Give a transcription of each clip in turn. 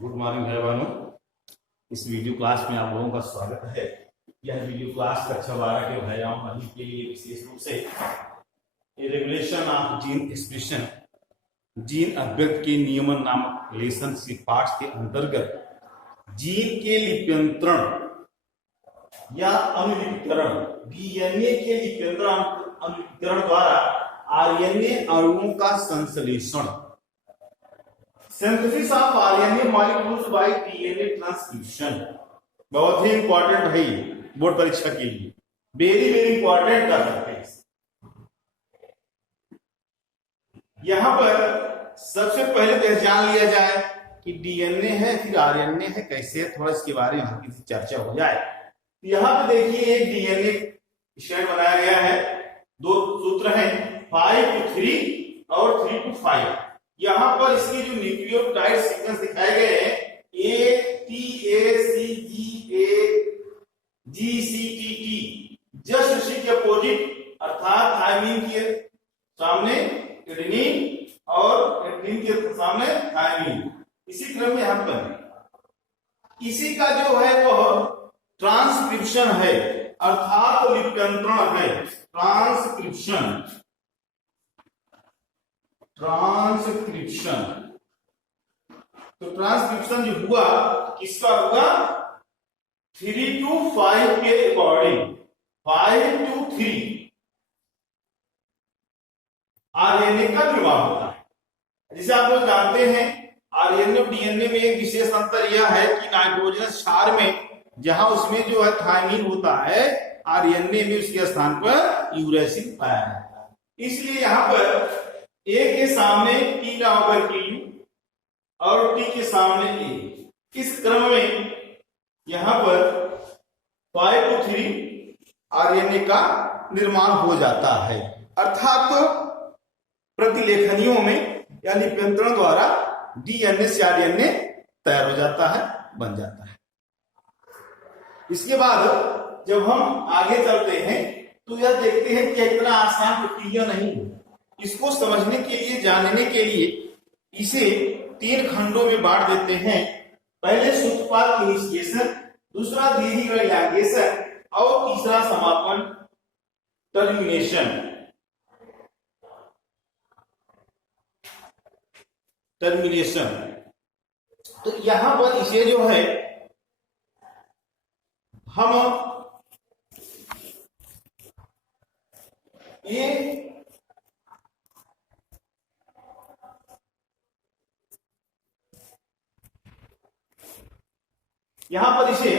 Good morning भाई बहनों। इस वीडियो क्लास में आप लोगों का स्वागत है। यह वीडियो क्लास कक्षा 12 के भाइयों बहनों के लिए विशेष रूप से regulation of gene expression, gene अभिव्यक्ति के नियमन नामक लेसन के पाठ के अंतर्गत जीन के लिप्यंतरण या अनुलिपीकरण, डीएनए के लिप्यंतरण अनुलिपीकरण द्वारा आरएनए अणुओं का संश्लेषण, synthesis of RNA molecules bye DNA transcription, बहुत ही इंपॉर्टेंट है ये बोर्ड परीक्षा के लिए, वेरी वेरी इंपॉर्टेंट कर सकते हैं। यहां पर सबसे पहले तो जान लिया जाए कि डीएनए है फिर आरएनए है, कैसे थोड़ा इसके बारे में हल्की सी चर्चा हो जाए। यहां पे देखिए एक डीएनए स्ट्रैंड बनाया गया है, दो सूत्र हैं 5 to 3 और 3 to 5। यहां पर इसकी जो न्यूक्लियोटाइड सीक्वेंस दिखाए गए हैं ATACGAGCTT, जस्ट उसी के अपोजिट अर्थात थायमिन के सामने एडेनिन और एडेनिन के सामने थायमिन, इसी क्रम में यहां पर इसी का जो है वो ट्रांसक्रिप्शन है अर्थात लिप्यंतरण है। ट्रांसक्रिप्शन तो ट्रांसक्रिप्शन जो हुआ किसका हुआ 3 to 5 के अकॉर्डिंग, 5 to 3 आरएनए का निर्माण होता है। जिसे आप लोग जानते हैं आरएनए और डीएनए में एक विशेष अंतर यह है कि नाइट्रोजनस क्षार में जहां उसमें जो है थायमिन होता है, आरएनए में उसके स्थान पर यूरेसिल पाया जाता है। इसलिए यहां पर ए के सामने टी ना होकर के यू और टी के सामने ए, इस क्रम में यहां पर 5 to 3 आरएनए का निर्माण हो जाता है, अर्थात प्रतिलेखनियों में या लिप्यंतरण द्वारा डीएनए से आरएनए तैयार हो जाता है, बन जाता है। इसके बाद जब हम आगे चलते हैं तो यह देखते हैं कि इतना आसान प्रक्रिया नहीं है। इसको समझने के लिए, जानने के लिए इसे 3 खंडों में बांट देते हैं। पहले सूत्रपात इनिशिएशन, दूसरा डीलिगेशन और तीसरा समापन टर्मिनेशन। तो यहां पर इसे जो है हम ये यहां पर इसे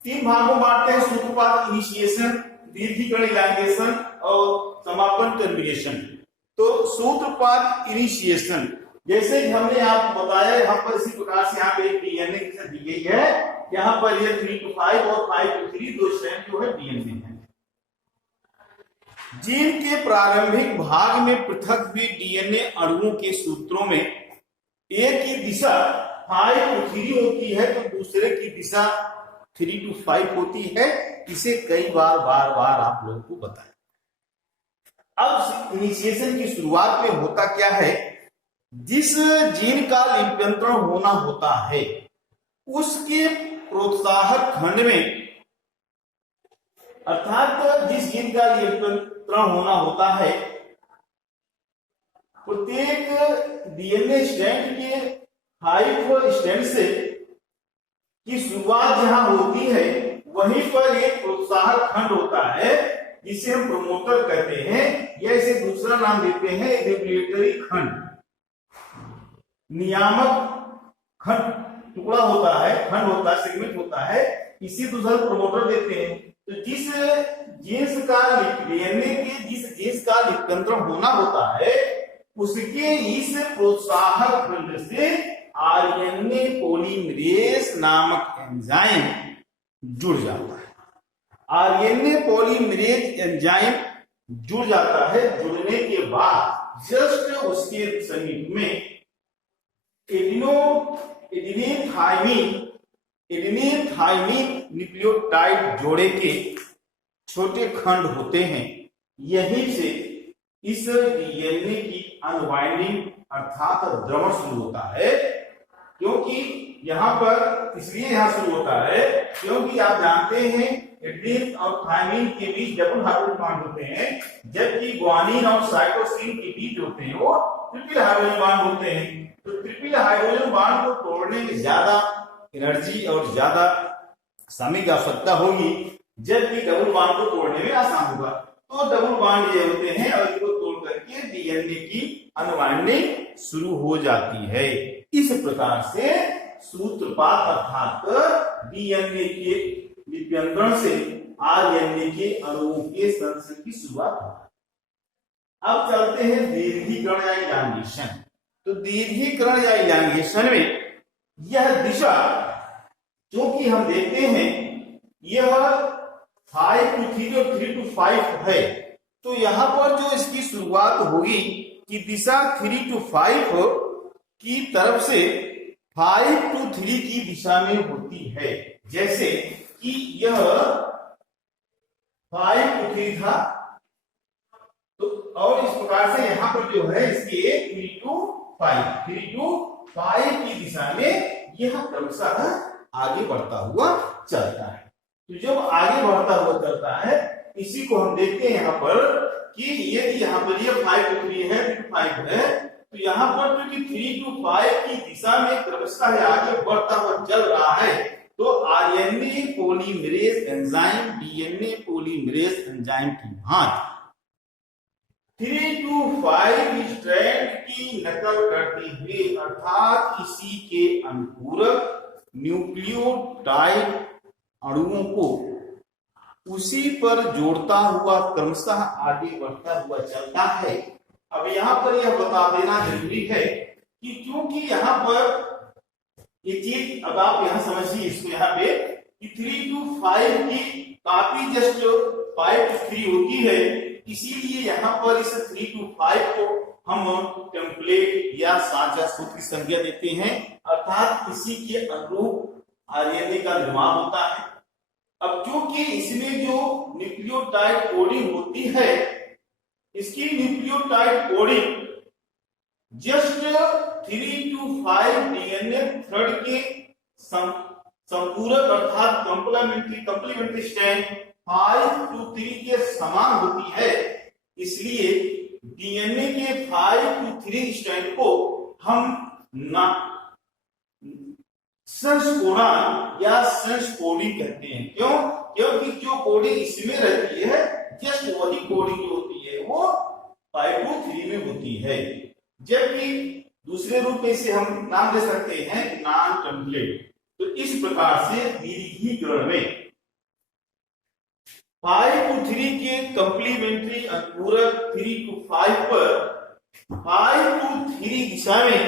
3 भागों में बांटते हैं, सूत्रपात इनिशिएशन, दीर्घीकरण इलाइगेशन और समापन टर्मिनेशन। तो सूत्रपात इनिशिएशन जैसे कि हमने आपको बताया, यहां पर इसी प्रकार से यहां पे एक डीएनए की तरह दी गई है, यहां पर ये 3 to 5 और 5 to 3 दो स्ट्रैंड जो है डीएनए है। जीन के प्रारंभिक भाग में पृथक हुए डीएनए अणुओं के सूत्रों में एक की दिशा 5 to 3 होती है तो दूसरे की दिशा 3 to 5 होती है। इसे कई बार बार आप लोगों को बताया। अब इनिशिएशन की शुरुआत में होता क्या है, जिस जीन का लिप्यंतरण होना होता है उसके प्रोत्साहक खंड में, अर्थात जिस जीन का लिप्यंतरण होना होता है प्रत्येक डीएनए स्ट्रैंड के 5 स्ट्रैंड से की शुरुआत जहां होती है वहीं पर एक प्रोत्साहक खंड होता है जिसे हम प्रोमोटर कहते हैं, या इसे दूसरा नाम देते हैं रेगुलेटरी खंड। नियामक खंड टुकड़ा होता है, खंड होता है, सेगमेंट होता है, इसी दूसरा प्रोमोटर देते हैं। तो जिस जीन्स का डीएनए के जिस जीन्स का लिप्यंतरण होना होता है उसके इस प्रोत्साहक खंड से आरएनए पॉलीमरेज नामक एंजाइम जुड़ जाता है। आरएनए पॉलीमरेज एंजाइम जुड़ जाता है। जुड़ने के बाद जस्ट उसके समीप में एडेनिन थायमिन न्यूक्लियोटाइड जोड़े के छोटे खंड होते हैं। यहीं से इस डीएनए की अनवाइंडिंग अर्थात द्रवण शुरू होता है। क्योंकि यहाँ पर इसलिए यहाँ शुरू होता है क्योंकि आप जानते हैं एडेनिन और थायमिन के बीच डबल हाइड्रोजन बॉन्ड होते हैं, जबकि ग्वानिन और साइटोसिन के बीच होते हैं वो ट्रिपल हाइड्रोजन बॉन्ड होते हैं। तो ट्रिपल हाइड्रोजन बॉन्ड को तोड़ने में ज्यादा एनर्जी और ज्यादा समय की आवश्यकता होगी, जबकि डबल बॉन्ड को तोड़ने में आसान होगा। तो डबल बॉन्ड ये होते हैं और इनको तोड़ करके डीएनए की अनवाइंडिंग शुरू हो जाती है। इस प्रकार से सूत्रपात अर्थात डीएनए के लिप्यंतरण से आरएनए के अणुओं के संश्लेषण की शुरुआत होती है। अब चलते हैं दीर्घीकरण या इलांगेशन। तो दीर्घीकरण या इलांगेशन में यह दिशा जो कि हम देखते हैं यह 5 to 3 और 3 to 5 है। तो यहां पर जो इसकी शुरुआत होगी कि दिशा 3 to 5 की तरफ से 5 to 3 की दिशा में होती है। जैसे कि यह 5 to 3 था, तो और इस प्रकार से यहां पर जो है इसके 3 to 5 की दिशा में यह क्रमशः आगे बढ़ता हुआ चलता है। तो जब आगे बढ़ता हुआ चलता है इसी को हम देखते हैं यहाँ पर कि यदि यहाँ पर ये 5 to 3 है 3 to 5 है, तो यहाँ पर क्योंकि 3 to 5 की दिशा में क्रमशः आगे बढ़ता हुआ चल रहा है, तो RNA polymerase enzyme DNA polymerase enzyme की भांति 3 to 5 स्ट्रैंड की नकल करते हुए अर्थात इसी के अनुपूरक न्यूक्लियोटाइड अणुओं को उसी पर जोड़ता हुआ क्रमशः आगे बढ़ता हुआ चलता है। अब यहाँ पर यह बता देना जरूरी है कि क्योंकि यहाँ पर ये चीज अब आप यहाँ समझिए इसको यहाँ पे कि 3 to 5 की काफी जस्ट 5 to 3 होती है, इसीलिए यहाँ पर इस 3 to 5 को हम टेम्पलेट या साझा सूत्र की संज्ञा देते हैं, अर्थात इसी के अनुरूप आरएनए का निर्माण होता है। अब क्योंकि इसमें जो न्यूक्लियोटाइड कोडिंग होती है, इसकी nucleotide coding just 3 to 5 DNA thread के संपूरक अर्थात कंप्लीमेंट्री स्ट्रैंड 5 to 3 के समान होती है। इसलिए डीएनए के 5 to 3 स्ट्रैंड को हम सेंस कोडन या सेंस कोडिंग कहते हैं। क्यों? क्योंकि जो कोडिंग इसमें रहती है जस्ट वही कोडिंग जो होती है वो 5 to 3 में होती है, जबकि दूसरे रूप में इसे हम नाम दे सकते हैं नॉन टेम्पलेट। तो इस प्रकार से दीर्घीकरण में 5 to 3 के कंप्लीमेंट्री अनुपूरक 3 to 5 पर 5 to 3 दिशा में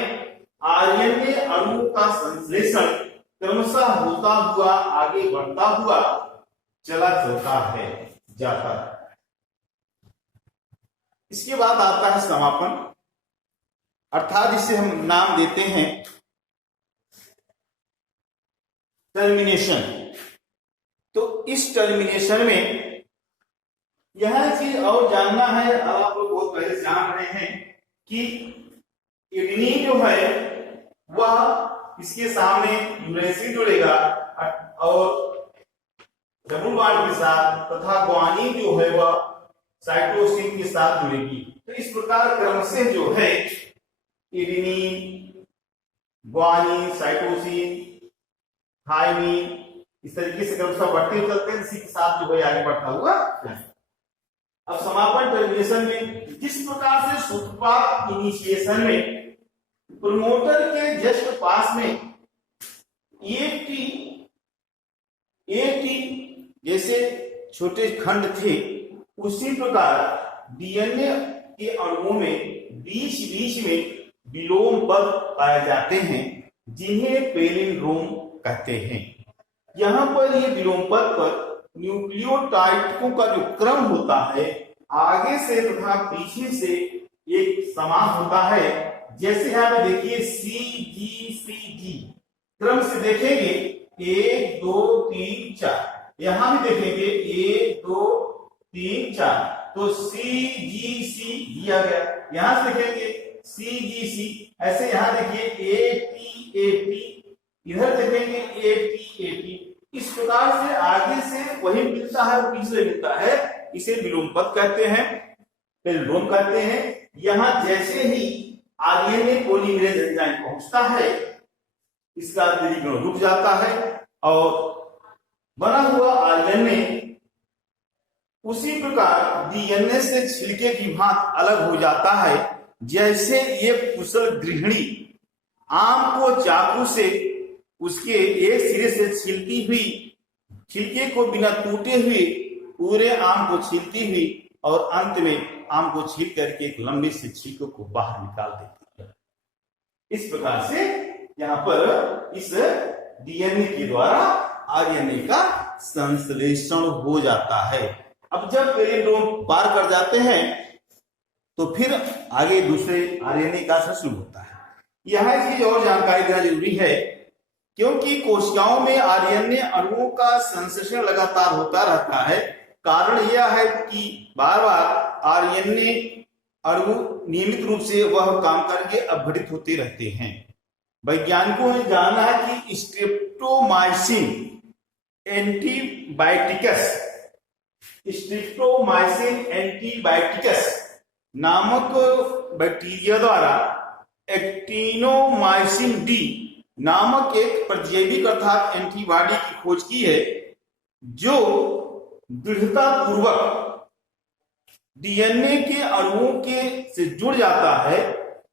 आरएनए अणु का संश्लेषण क्रमशः होता हुआ आगे बढ़ता हुआ चला जाता है। इसके बाद आता है समापन, अर्थात इसे हम नाम देते हैं टर्मिनेशन। तो इस टर्मिनेशन में यह चीज और जानना है, अब आप लोग बहुत पहले जान रहे हैं कि एडेनिन जो है वह इसके सामने यूरेसिल जुड़ेगा और डबल बॉन्ड के साथ, तथा ग्वानिन जो है वह साइटोसिन के साथ जुड़ेगी। तो इस प्रकार क्रम से जो है एडेनिन, ग्वानिन, साइटोसिन, थायमिन इस तरीके से क्रमशः बढ़ते हुए चलते हैं, इसी के साथ जो है आगे बढ़ता हुआ। अब समापन टर्मिनेशन में जिस प्रकार से सूत्रपात इनिशिएशन में प्रमोटर के जस्ट पास में एक जैसे छोटे खंड थे, उसी प्रकार डीएनए के अणुओं में बीच बीच में विलोम पद पाए जाते हैं जिन्हें पैलिंड्रोम कहते हैं। यहाँ पर ये विलोम पद पर न्यूक्लियोटाइडों का जो क्रम होता है आगे से तथा पीछे से एक समान होता है। जैसे यहाँ पे देखिए CG क्रम से देखेंगे 1 2 3 4, यहाँ भी देखेंगे 1 2 3 4, तो CGC दिया गया। यहाँ से देखेंगे CGC, ऐसे यहाँ देखिए AT इधर देखेंगे AT इस प्रकार से आगे से वही मिलता है और पीछे मिलता है, इसे विलोम पद कहते हैं, विलोम कहते हैं। यहां जैसे ही आरएनए पॉलीमरेज एंजाइम पहुंचता है, इसका द्विगुण रुक जाता है और बना हुआ आरएनए उसी प्रकार डीएनए से छिलके की भांति अलग हो जाता है। जैसे ये कुशल गृहिणी आम को चाकू से उसके एक सिरे से छीलती हुई, छिलके को बिना टूटे हुए पूरे आम को छीलती हुई और अंत में आम को छील करके एक लंबे से छिलके को बाहर निकाल देती है। इस प्रकार से यहाँ पर इस डीएनए के द्वारा आरएनए का संश्लेषण हो जाता है। अब जब पेरिंडोम पार कर जाते हैं तो फिर आगे दूसरे आरएनए का शुरू होता है। यह चीज और जानकारी देना जरूरी है, क्योंकि कोशिकाओं में आरएनए अणुओं का संश्लेषण लगातार होता रहता है। कारण यह है कि बार बार आरएनए अणु नियमित रूप से वह काम करके अपघटित होते रहते हैं। वैज्ञानिकों ने जाना है कि स्ट्रेप्टोमाइसिन एंटीबायोटिकस नामक बैक्टीरिया द्वारा एक्टिनोमाइसिन डी नामक एक प्रतिजैविक अर्थात एंटीबॉडी की खोज की है, जो दृढ़ता पूर्वक डीएनए के अणुओं के से जुड़ जाता है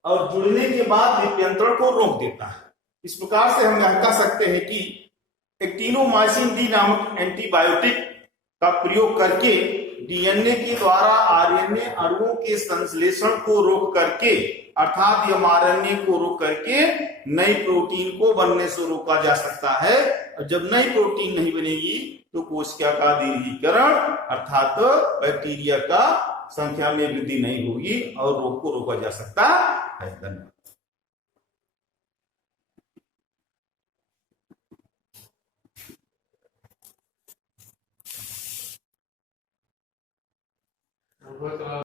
और जुड़ने के बाद लिप्यंतरण को रोक देता है। इस प्रकार से हम यह कह सकते हैं कि एक्टिनोमाइसिन डी नामक एंटीबायोटिक का प्रयोग करके डीएनए के द्वारा आरएनए अणुओं के संश्लेषण को रोक करके, अर्थात एमआरएनए को रोक करके नई प्रोटीन को बनने से रोका जा सकता है। और जब नई प्रोटीन नहीं बनेगी तो कोशिका का दीर्घीकरण अर्थात बैक्टीरिया का संख्या में वृद्धि नहीं होगी और रोग को रोका जा सकता है। धन्यवाद।